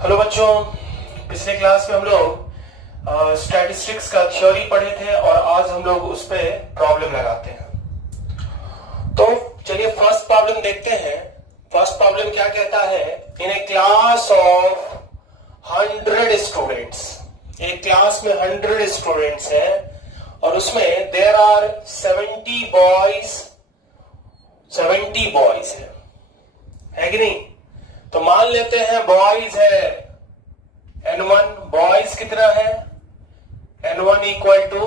Hello बच्चों, पिछले class में हम लोग स्टैटिस्टिक्स का थ्योरी पढ़े थे और आज हम लोग उस पे प्रॉब्लम लगाते हैं। तो चलिए फर्स्ट प्रॉब्लम देखते हैं। फर्स्ट प्रॉब्लम क्या कहता है, इन ए क्लास ऑफ 100 स्टूडेंट्स, एक क्लास में 100 स्टूडेंट्स हैं और उसमें देयर आर 70 बॉयज है कि नहीं। तो मान लेते हैं बॉयज है N1, बॉयज कितना है N1 इक्वल टू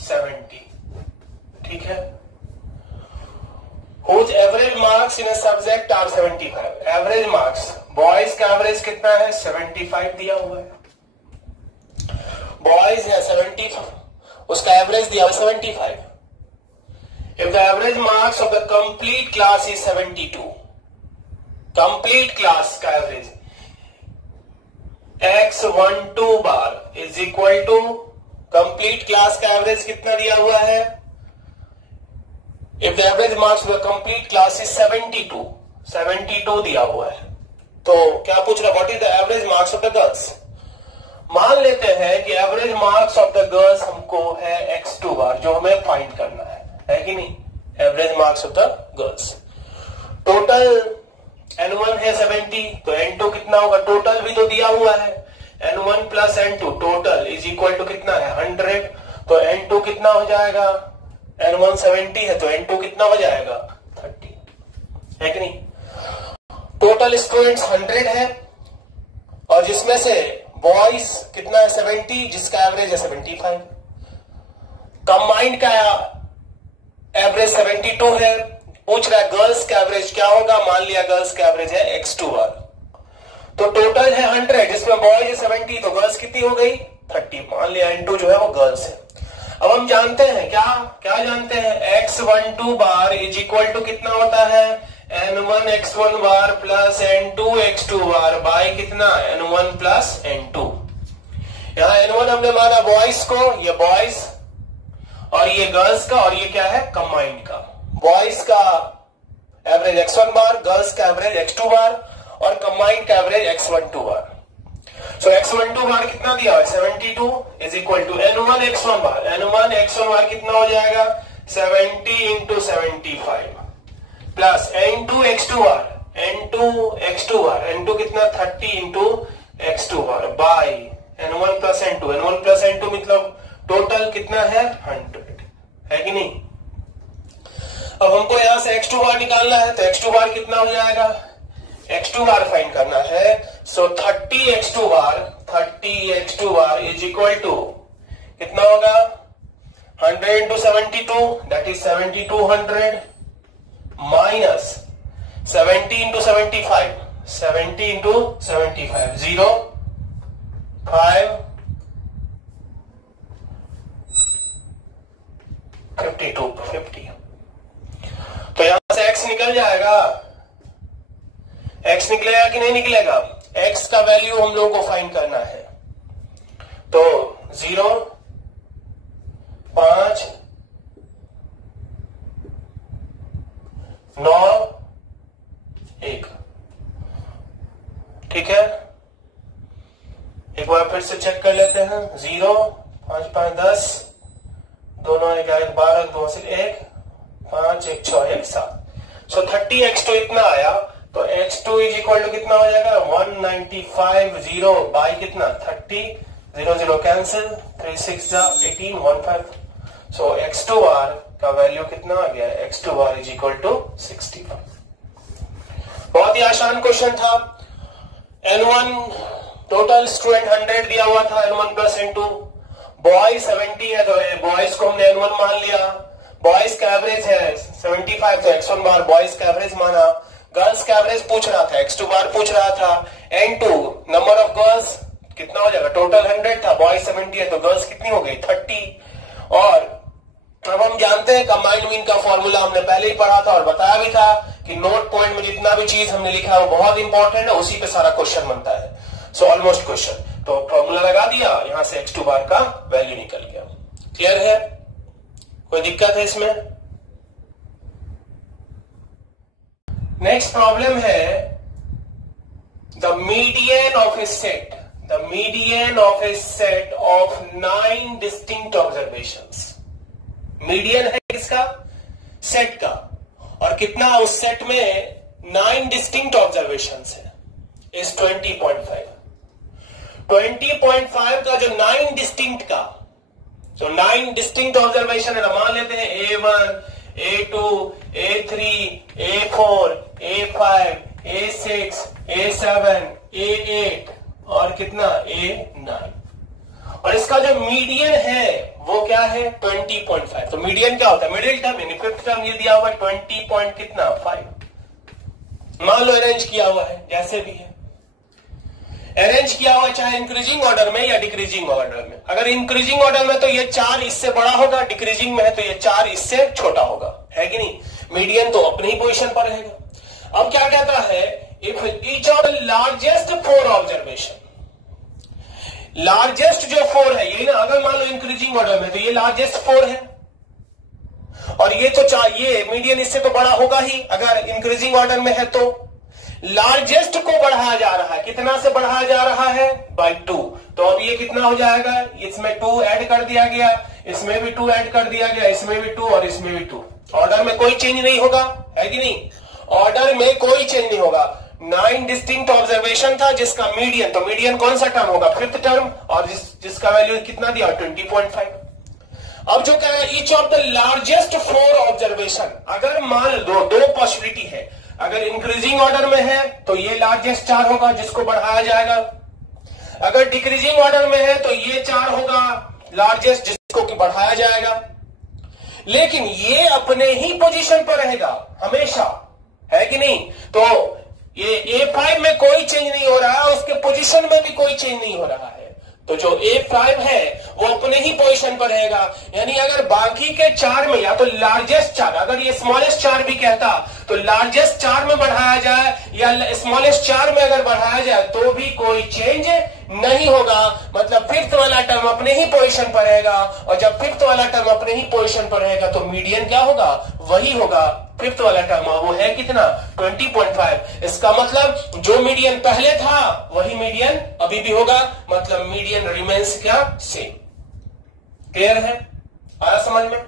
70, ठीक है। Whose average marks in a subject are 75, average marks boys का एवरेज कितना है 75 दिया हुआ है। बॉयज है 70, उसका एवरेज दिया हुआ 75। If the average marks of the complete class is 72, complete class का average x12 bar is equal to, complete class का एवरेज कितना दिया हुआ है। If the average marks of the complete class is 72 दिया हुआ है। तो क्या पूछ रहा, what is the average marks of the girls. मान लेते हैं कि average marks of the girls हमको है x2 बार, जो हमें फाइंड करना है कि नहीं। Average marks of the girls, total N1 है 70, तो N2 कितना होगा, टोटल भी तो दिया हुआ है। N1 plus N2 total is equal to कितना है 100, तो N2 कितना हो जाएगा, N1 70 है तो N2 कितना हो जाएगा 30, है कि नहीं। टोटल स्टूडेंट्स 100 है और जिसमें से बॉयज कितना है 70, जिसका एवरेज है 75। कंबाइंड का एवरेज 72 है। पूछ रहा है गर्ल्स का एवरेज क्या होगा, मान लिया गर्ल्स का एवरेज है x2 बार, तो टोटल है 100 जिसमें बॉयज है 70, तो गर्ल्स कितनी हो गई 30, मान लिया N2 जो है वो गर्ल्स है। अब हम जानते हैं क्या जानते हैं, x12 bar is equal to कितना होता है N1 x1 bar plus N2 x2 bar by कितना N1 प्लस N2। यहां N1 हमने माना बॉयज को, ये बॉयज और ये गर्ल्स का, और ये क्या है कंबाइंड का। बॉयज का एवरेज x1 बार, गर्ल्स का एवरेज x2 बार और कंबाइंड का एवरेज x12 बार। सो x12 बार कितना दिया है 72 is equal to N1 x1 bar, N1 x1 bar कितना हो जाएगा 70 इंटू 75 प्लस N2 x2 बार, N2 कितना 30 इंटू x2 बार बाय N1 प्लस N2 मतलब टोटल कितना है 100, है कि नहीं। अब हमको यहां से x2 बार निकालना है, तो x2 बार कितना हो जाएगा, x2 बार फाइंड करना है। So 30 x2 bar is equal to कितना होगा 100 into 72 that is 7200 minus 70 into 75 0 5 52 50। तो यहां से x निकल जाएगा, x निकलेगा कि नहीं निकलेगा। x का वैल्यू हम लोगों को फाइंड करना है, तो 0 5 9 1, ठीक है। एक बार फिर से चेक कर लेते हैं, 0 5 5 10, 2 9 11 12 2 से 1 5 1 6 1 7। सो 30 x2 इतना आया, तो x2 इज इक्वल टू कितना हो जाएगा 195 0 बाई कितना 30, 0 0 कैंसिल, 3 6 18 1 5। सो x2 बार का वैल्यू कितना आ गया, x2 bar is equal to 65। बहुत ही आसान क्वेश्चन था। N1 टोटल स्टूडेंट 100 दिया हुआ था, N1 प्लस N2, बॉयज 70 है तो बॉयज को हमने N1 मान लिया, बॉयज का एवरेज है 75 तो x1 बार बॉयज का एवरेज माना। गर्ल्स का एवरेज पूछ रहा था, x2 बार पूछ रहा था। N2 नंबर ऑफ गर्ल्स कितना हो जाएगा, टोटल 100 था, बॉयज 70 है तो गर्ल्स कितनी हो गई 30। और अब हम जानते हैं कंबाइंड मीन का फॉर्मूला हमने पहले ही पढ़ा था और बताया भी था कि नोट पॉइंट में जितना भी चीज हमने लिखा है वो बहुत इंपॉर्टेंट है, उसी पे सारा क्वेश्चन बनता है। सो ऑलमोस्ट क्वेश्चन, तो फॉर्मूला लगा दिया, यहां से x2 बार का वैल्यू निकल गया। क्लियर है, कोई दिक्कत है इसमें। नेक्स्ट प्रॉब्लम है the median of A set, the median of A set of 9 distinct observations. Median है किसका? सेट का। और कितना उस सेट में 9 डिस्टिंक्ट ऑब्जर्वेशंस है, इज 20.5। 20.5 का जो 9 डिस्टिंक्ट का, जो 9 डिस्टिंक्ट ऑब्जर्वेशन है, मान लेते हैं A1, A2, A3, A4, A5, A6, A7, A8 और कितना A9, और इसका जो मीडियन है वो क्या है? 20.5। तो मीडियन क्या होता है? मिडिल टर्म यानी फिफ्थ टर्म ये दिया हुआ है 20 पॉइंट कितना 5। मान लो अरेंज किया हुआ है, जैसे भी है अरेंज किया हुआ, चाहे इंक्रीजिंग ऑर्डर में या डिक्रीजिंग ऑर्डर में। अगर इंक्रीजिंग ऑर्डर में तो ये 4 इससे बड़ा होगा, डिक्रीजिंग में है तो ये 4 इससे छोटा होगा, है कि नहीं? मीडियन तो अपनी ही पोजीशन पर रहेगा। अब क्या कहता है? If each of the largest 4 observation, largest जो 4 है ये ना, अगर मान लो इंक्रीजिंग ऑर्डर में तो ये लार्जेस्ट 4 है, और ये तो ये मीडियन इससे तो बड़ा होगा ही अगर इंक्रीजिंग ऑर्डर में है। तो लार्जेस्ट को बढ़ाया जा रहा है, कितना से बढ़ाया जा रहा है? बाय 2। तो अब ये कितना हो जाएगा? इसमें 2 ऐड कर दिया गया, इसमें भी 2 ऐड कर दिया गया, इसमें भी 2 और इसमें भी 2। ऑर्डर में कोई चेंज नहीं होगा, है कि नहीं? ऑर्डर में कोई चेंज नहीं होगा। 9 डिस्टिंक्ट ऑब्जर्वेशन था जिसका मीडियन, तो मीडियन कौन सा टर्म होगा? फिफ्थ टर्म, और जिसका वैल्यू कितना दिया? 20.5। अब जो कह रहा है each of the largest 4 observation, अगर मान लो 2 पॉसिबिलिटी है, अगर इंक्रीजिंग ऑर्डर में है तो ये लार्जेस्ट 4 होगा जिसको बढ़ाया जाएगा, अगर डिक्रीजिंग ऑर्डर में है तो ये 4 होगा लार्जेस्ट जिसको कि बढ़ाया जाएगा। लेकिन ये अपने ही पोजीशन पर रहेगा हमेशा, है कि नहीं? तो ये A5 में कोई चेंज नहीं हो रहा है, उसके पोजीशन में भी कोई चेंज नहीं हो रहा है। तो जो A5 है वो अपने ही पोजीशन पर रहेगा। यानी अगर बाकी के 4 में या तो लार्जेस्ट 4, अगर ये स्मॉलेस्ट 4 भी कहता तो लार्जेस्ट 4 में बढ़ाया जाए या स्मॉलेस्ट 4 में अगर बढ़ाया जाए तो भी कोई चेंज नहीं होगा। मतलब फिफ्थ वाला टर्म अपने ही पोजीशन पर रहेगा, और जब फिफ्थ वाला टर्म अपने ही पोजीशन पर रहेगा तो मीडियन क्या होगा? वही होगा फिफ्थ वाला टर्म, वो है कितना? 20.5। इसका मतलब जो मीडियन पहले था वही मीडियन अभी भी होगा, मतलब मीडियन रिमेन्स क्या? सेम। क्लियर है? आया समझ में?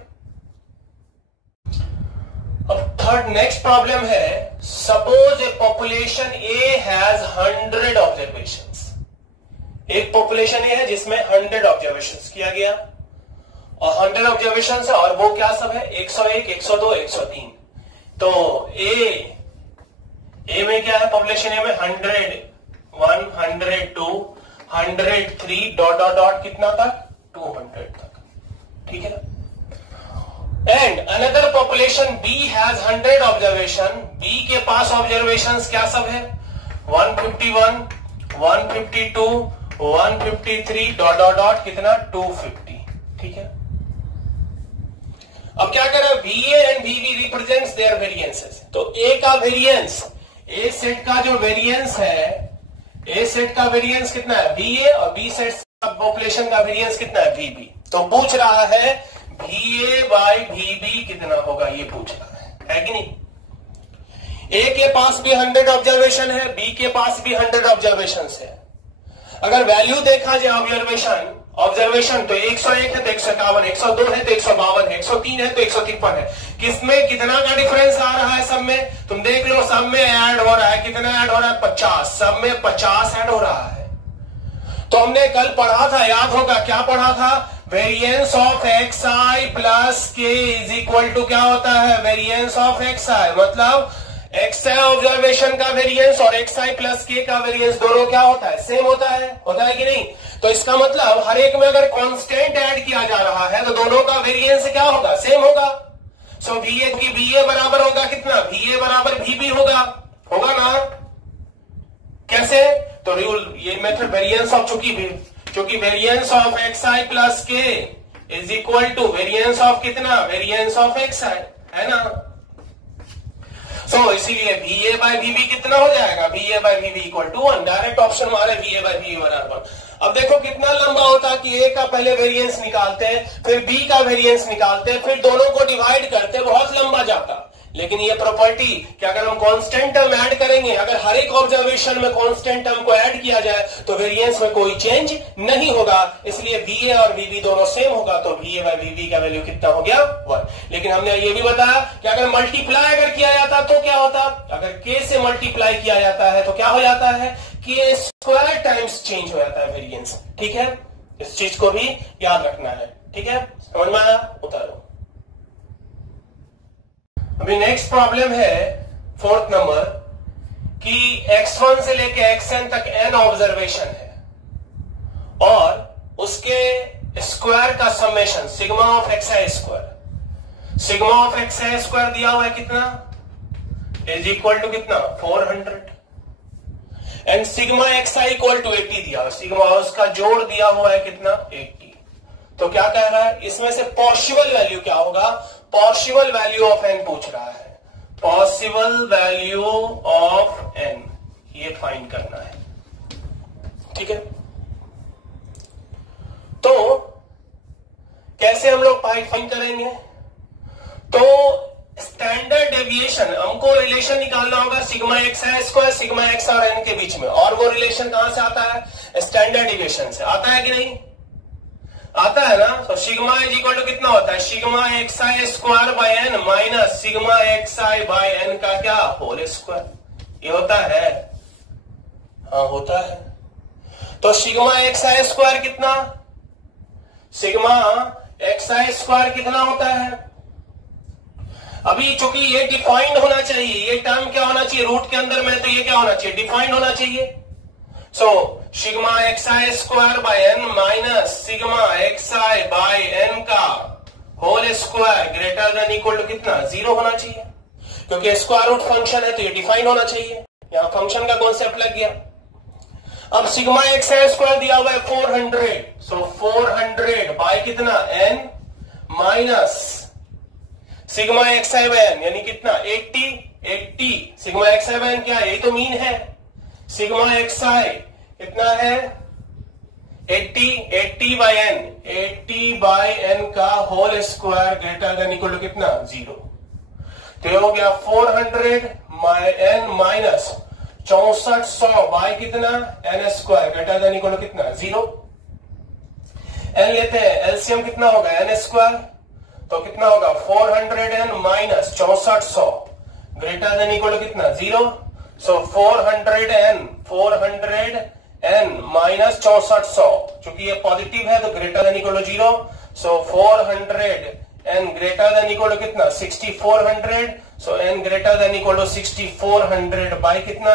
अब थर्ड नेक्स्ट प्रॉब्लम है, suppose A population A has 100 observations. एक पॉपुलेशन ए है जिसमें 100 ऑब्जर्वेशंस किया गया, और 100 ऑब्जर्वेशंस है, और वो क्या सब है? 101, 102, 103। तो ए में क्या है? पॉपुलेशन ए में 100, 102, 103 डॉट डॉट डॉट कितना तक? 200 तक, ठीक है। And another population B has 100 observation, B के पास ऑब्जर्वेशंस क्या सब है? 151, 152, 153 डॉट डॉट डॉट कितना? 250, ठीक है। अब क्या करें? VA and VB represents their variances. तो ए का वेरिएंस, ए सेट का जो वेरिएंस है, ए सेट का वेरिएंस कितना है? VA, और बी सेट पॉपुलेशन का वेरिएंस कितना है? VB। तो पूछ रहा है VA बाय VB कितना होगा, ये पूछ रहा है कि नहीं? ए के पास भी 100 ऑब्जर्वेशन है, बी के पास भी 100 ऑब्जर्वेशन है। अगर वैल्यू देखा जाए ऑब्जर्वेशन तो 101 है तो 151, 102 है तो 152 है, 103 है तो 153 है। किसमें कितना का डिफरेंस आ रहा है? सब में तुम देख लो, सब में ऐड हो रहा है। कितना ऐड हो रहा है? 50। सब में 50 ऐड हो रहा है। तो हमने कल पढ़ा था, याद होगा क्या पढ़ा था? Variance of xi plus k is equal to क्या होता है? वेरिएंस ऑफ xi, मतलब xi ऑब्जर्वेशन का वेरिएंस और xi प्लस के का वेरिएंस दोनों क्या होता है? सेम होता है कि नहीं? तो इसका मतलब हर एक में अगर कांस्टेंट ऐड किया जा रहा है तो दोनों का वेरिएंस क्या होगा? सेम होगा। सो VA की VA बराबर होगा कितना? VA बराबर VB होगा ना? कैसे? तो रूल ये मेथड वेरिएंस ऑफ, चूंकि variance of xi plus k is equal to variance of कितना? वेरिएंस ऑफ xi, है ना? सो इसीलिए VA बाय VB कितना हो जाएगा? VA by VB equal to 1। Direct option हमारे VA बाय VB बराबर 1। अब देखो कितना लंबा होता है कि ए का पहले वेरिएंस निकालते हैं, फिर बी का वेरिएंस निकालते हैं, फिर दोनों को डिवाइड करते हैं, बहुत लंबा जाता। लेकिन ये प्रॉपर्टी कि अगर हम कांस्टेंट टर्म ऐड करेंगे, अगर हर एक ऑब्जर्वेशन में कांस्टेंट टर्म को ऐड किया जाए तो वेरिएंस में कोई चेंज नहीं होगा, इसलिए VA और VB दोनों सेम होगा, तो VA बाय VB का वैल्यू कितना हो गया 1। लेकिन हमने ये भी बताया कि अगर मल्टीप्लाई अगर किया जाता तो क्या होता, अगर K से मल्टीप्लाई किया जाता है तो क्या हो जाता है, K स्क्वायर टाइम्स चेंज हो जाता है वेरिएंस। ठीक है, इस चीज को भी याद रखना है। ठीक है, समझ में आया? उतारो। अभी नेक्स्ट प्रॉब्लम है 4th नंबर कि x1 से लेके xn तक n ऑब्जर्वेशन है और उसके स्क्वायर का summation sigma of xi square, sigma of xi square दिया हुआ है कितना, इज इक्वल टू कितना 400 and sigma xi equal to 80 दिया, सिग्मा उसका जोड़ दिया हुआ है कितना 80। तो क्या कह रहा है, इसमें से पॉसिबल वैल्यू क्या होगा, पॉसिबल वैल्यू ऑफ n पूछ रहा है, पॉसिबल वैल्यू ऑफ n ये फाइंड करना है। ठीक है, तो कैसे हम लोग फाइंड करेंगे, तो स्टैंडर्ड डेविएशन हमको रिलेशन निकालना होगा sigma xi square sigma x और n के बीच में, और वो रिलेशन कहां से आता है, स्टैंडर्ड डेविएशन से। आता है कि नहीं, आता है ना। तो सिग्मा इज इक्वल टू कितना होता है, sigma xi square by n minus sigma xi by n का क्या होल स्क्वायर, ये होता है, हाँ होता है। तो सिग्मा xi स्क्वायर कितना, सिग्मा xi स्क्वायर कितना होता है, अभी चूंकि ये डिफाइंड होना चाहिए, ये टर्म क्या होना चाहिए रूट के अंदर में, तो ये क्या होना चाहिए, डिफाइंड होना चाहिए। So sigma xi square by n minus sigma xi by n का whole square greater than equal to कितना 0 होना चाहिए, क्योंकि स्क्वायर रूट फंक्शन है तो ये डिफाइंड होना चाहिए, यहां फंक्शन का कॉन्सेप्ट लग गया। अब सिग्मा xi स्क्वायर दिया हुआ है 400, सो 400 बाय कितना n minus sigma xi by n यानी कितना 80 सिग्मा xi बाय n क्या है, यही तो मीन है, सिग्मा xi कितना है 80 बाय n, 80 बाय n का whole square greater than equal to कितना 0। तो ये हो गया 400 n माइनस 6400 बाय कितना n square greater than equal to कितना 0। n लेते हैं, एलसीएम कितना होगा n स्क्वायर, तो कितना होगा 400n minus 6400 greater than equal to कितना 0। सो 400n माइनस 6400, चूंकि ये पॉजिटिव है तो greater than equal to 0। So 400n greater than equal to कितना 6400, so n greater than equal to 6400 by कितना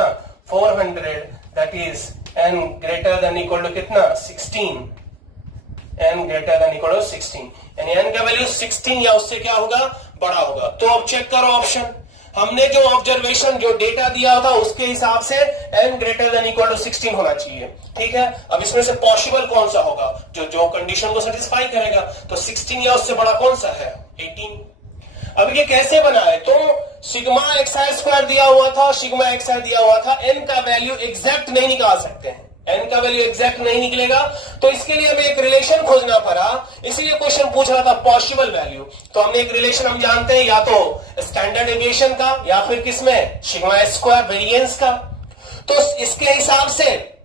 400, that is n greater than equal to कितना 16, n greater than equal to 16, यानी n का value 16 या उससे क्या होगा बड़ा होगा। तो अब चेक करो ऑप्शन, हमने जो ऑब्जर्वेशन जो डेटा दिया था उसके हिसाब से n greater than equal to 16 होना चाहिए। ठीक है, अब इसमें से पॉसिबल कौन सा होगा जो कंडीशन को सेटिस्फाई करेगा, तो 16 या उससे बड़ा कौन सा है 18। अब ये कैसे बना है, तो सिग्मा xi स्क्वायर दिया हुआ था, सिग्मा xi दिया हुआ था, n का वैल्यू एग्जैक्ट नहीं निकाल सकते हैं, n का वैल्यू एग्जैक्ट नहीं निकलेगा, तो इसके लिए हमें एक रिलेशन खोजना पड़ा, इसलिए क्वेश्चन पूछ रहा था पॉसिबल वैल्यू। तो हमने एक रिलेशन हम जानते हैं या तो स्टैंडर्ड डेविएशन का या फिर किसमें सिग्मा स्क्वायर वेरिएंस का। तो इसके हिसाब से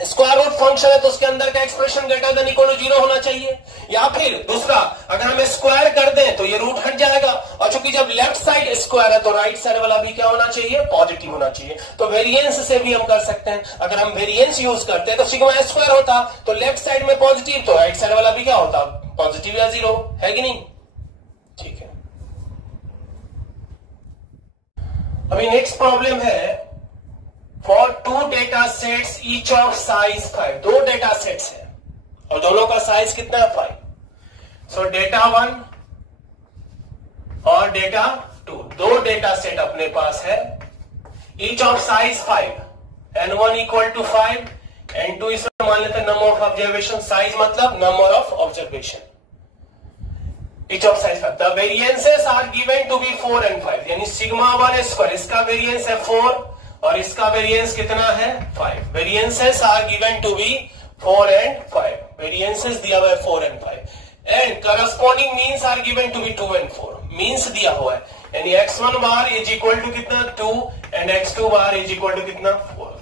स्क्वायर रूट फंक्शन है तो उसके अंदर का expression greater than equal to 0 होना चाहिए, या फिर दूसरा अगर हम स्क्वायर कर दें तो ये रूट हट जाएगा, और चूंकि जब लेफ्ट साइड स्क्वायर है तो राइट साइड वाला भी क्या होना चाहिए पॉजिटिव होना चाहिए। तो वेरिएंस से भी हम कर सकते हैं, अगर हम वेरिएंस यूज करते हैं तो सिग्मा स्क्वायर होता तो लेफ्ट साइड में पॉजिटिव, तो राइट साइड वाला भी क्या होता पॉजिटिव या 0, है कि नहीं। ठीक है, अभी नेक्स्ट प्रॉब्लम है for 2 data sets each of size 5, 2 data sets है और दोनों का साइज कितना है 5। सो डेटा 1 और डेटा 2, 2 डेटा सेट अपने पास है, each of size 5, n1 equal to 5, n2 इसमें मान लेते हैं नंबर ऑफ ऑब्जर्वेशन, साइज मतलब number of observation, each of size 5। The variances are given to be 4 and 5, यानी सिग्मा 1 स्क्वायर इसका वेरिएंस है 4 और इसका वेरिएंस कितना है 5। Variances are given to be 4 and 5, variances दिया हुआ है 4 and 5, and corresponding means are given to be 2 and 4, means दिया हुआ है यानी x1 bar is equal to कितना 2 and x2 bar is equal to कितना 4।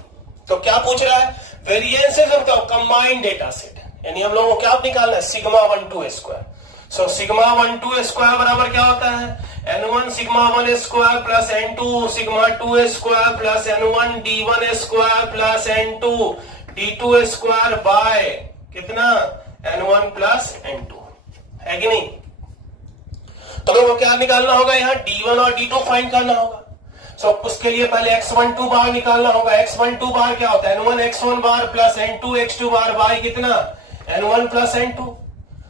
तो क्या पूछ रहा है, variances of the combined data set, यानी हम लोगों को क्या निकालना है, sigma 1 2 square. So sigma 1 2 square बराबर क्या होता है, n1 sigma 1 square plus n2 sigma 2 square plus n1 d1 square plus n2 d2 square by कितना n1 प्लस n2, है कि नहीं। तो लोगों को क्या निकालना होगा, यहाँ d1 और d2 फाइंड करना होगा। सो उसके लिए पहले x12 बार निकालना होगा। x12 बार क्या होता है, n1 x1 bar plus n2 x2 bar by कितना n1 plus n2।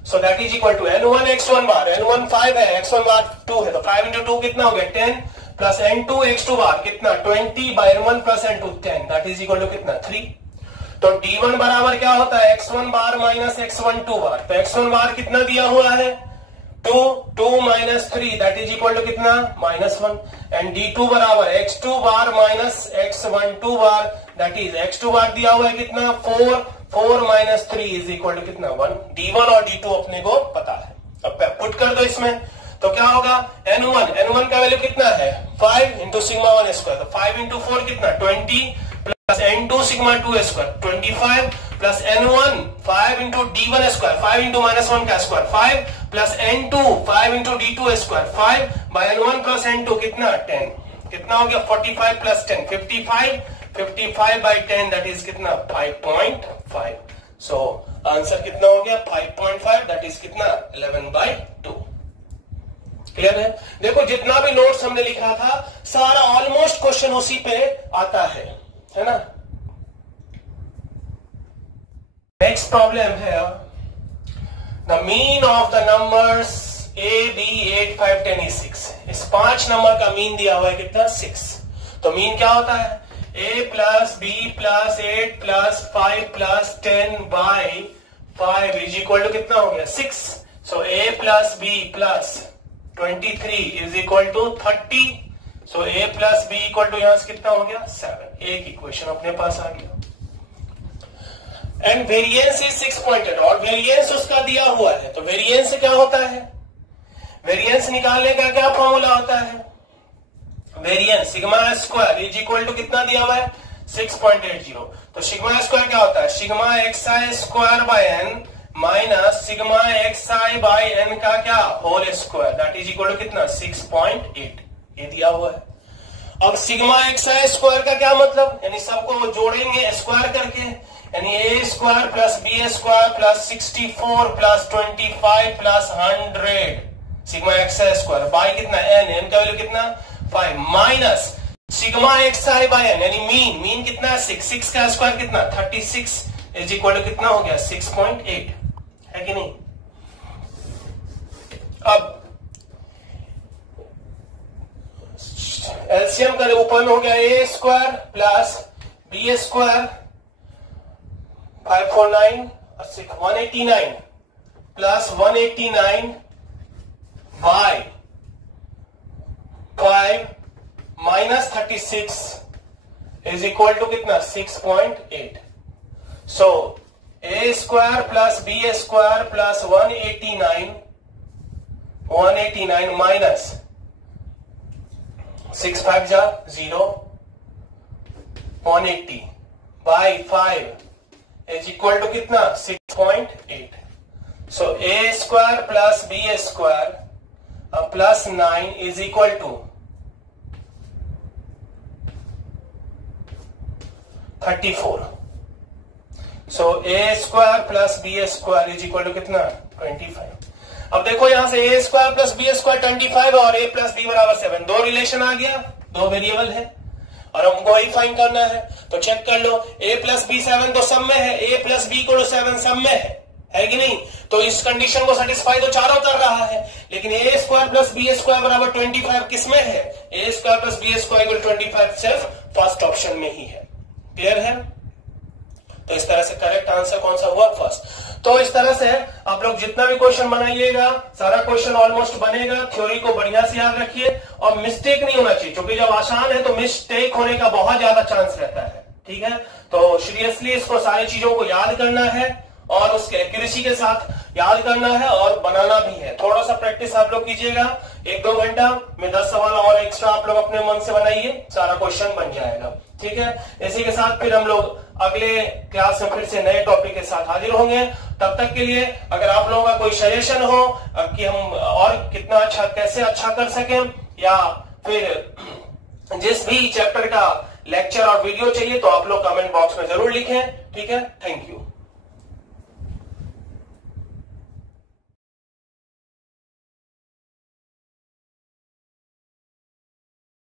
So that is equal to n1 x1 bar, n1 5 है, x1 बार 2 है, तो 5 इंटू 2 कितना हो गया 10 प्लस n2 x2 बार कितना 20 by n1 plus n2 10, that is equal to कितना 3। तो d1 बराबर क्या होता है, x1 बार माइनस x12 बार। तो x1 बार कितना दिया हुआ है 2 minus 3, that is equal to कितना -1। एंड d2 बराबर x2 bar minus x12 bar, that is x2 bar दिया हुआ है कितना 4 माइनस 3 इज इक्वल टू कितना 1। d1 और d2 अपने को पता है। अब पुट कर दो इसमें, तो क्या होगा n1 का वैल्यू कितना है 5 इंटू सिग्मा 1 स्क्वायर, तो 5 इंटू 4 कितना 20 plus n2 sigma 2 square 25 plus n1 5 into d1 square 5 into -1 का square 5 plus n2 5 into d2 square 5 by n1 plus n2 कितना 10, कितना हो गया 45 प्लस 10 55 बाय 10 दैट इज कितना 5.5। सो आंसर कितना हो गया 5.5, दैट इज कितना 11/2। क्लियर है। देखो जितना भी नोट्स हमने लिखा था सारा ऑलमोस्ट क्वेश्चन उसी पे आता है ना। नेक्स्ट प्रॉब्लम है the mean of the numbers a b 8 5 10 is 6। इस 5 नंबर का मीन दिया हुआ है कितना 6। तो मीन क्या होता है a plus b plus 8 plus 5 plus 10 by 5 is equal to कितना हो गया 6। So a plus b plus 23 is equal to 30। So a plus b equal to यहां से कितना हो गया 7। एक इक्वेशन अपने पास आ गया। एंड वेरिएंस इज 6 पॉइंटेड, और वेरिएंस उसका दिया हुआ है। तो वेरिएंस क्या होता है, वेरिएंस निकालने का क्या फॉर्मूला होता है, variance sigma square is equal to कितना दिया हुआ है 6.80। तो सिग्मा स्क्वायर क्या होता है, sigma xi square by n minus sigma xi by n का क्या whole square, that is equal to कितना 6.8, ये दिया हुआ है। अब सिग्मा xi स्क्वायर का क्या मतलब, यानी सबको जोड़ेंगे स्क्वायर करके, यानी a square plus b square plus 64 plus 25 plus 100 sigma xi square by कितना n का वैल्यू कितना 5 minus sigma xi by n, यानी मीन कितना 6 का स्क्वायर कितना 36 इज इक्वल टू कितना हो गया 6.8, है कि नहीं। अब एलसीएम का ऊपर में हो गया a square plus b square 549 189 plus 189 by 5 minus 36 is equal to कितना 6.8। So a square plus b square plus 189 minus 6 5 जा 0 180 बाय 5 इज इक्वल टू कितना 6.8। So a square plus b square plus 9 is equal to 34। So a square plus b square is equal to कितना 25। अब देखो यहां से a square plus b square 25 और a plus b बराबर 7, दो relation आ गया, दो वेरिएबल है और हमको वही फाइंड करना है। तो चेक कर लो a प्लस b 7 तो सब में है, a प्लस b को 7 सब में है कि नहीं। तो इस कंडीशन को सेटिस्फाई तो चारों कर रहा है, लेकिन a square plus b square बराबर 25 किस में है, a square plus b square 25 सिर्फ फर्स्ट ऑप्शन में ही है। क्लियर है। तो इस तरह से करेक्ट आंसर कौन सा हुआ फर्स्ट। तो इस तरह से आप लोग जितना भी क्वेश्चन बनाइएगा सारा क्वेश्चन ऑलमोस्ट बनेगा। थ्योरी को बढ़िया से याद रखिए और मिस्टेक नहीं होना चाहिए, क्योंकि जब आसान है तो मिस्टेक होने का बहुत ज्यादा चांस रहता है। ठीक है, तो सीरियसली इसको सारी चीजों को याद करना है और उसके एक्यूरेसी के साथ याद करना है और बनाना भी है। थोड़ा सा प्रैक्टिस आप लोग कीजिएगा, 1-2 घंटा में 10 सवाल और एक्स्ट्रा आप लोग अपने मन से बनाइए, सारा क्वेश्चन बन जाएगा। ठीक है, इसी के साथ फिर हम लोग अगले क्लास में फिर से नए टॉपिक के साथ हाजिर होंगे। तब तक के लिए अगर आप लोगों का कोई सजेशन हो कि हम और कितना अच्छा कैसे अच्छा कर सकें, या फिर जिस भी चैप्टर का लेक्चर और वीडियो चाहिए, तो आप लोग कमेंट बॉक्स में जरूर लिखें। ठीक है, थैंक यू।